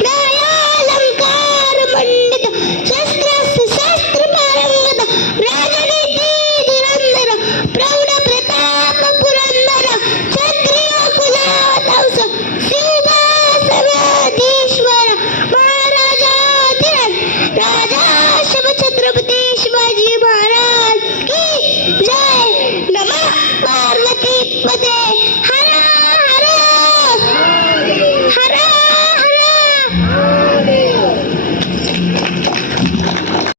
Bye.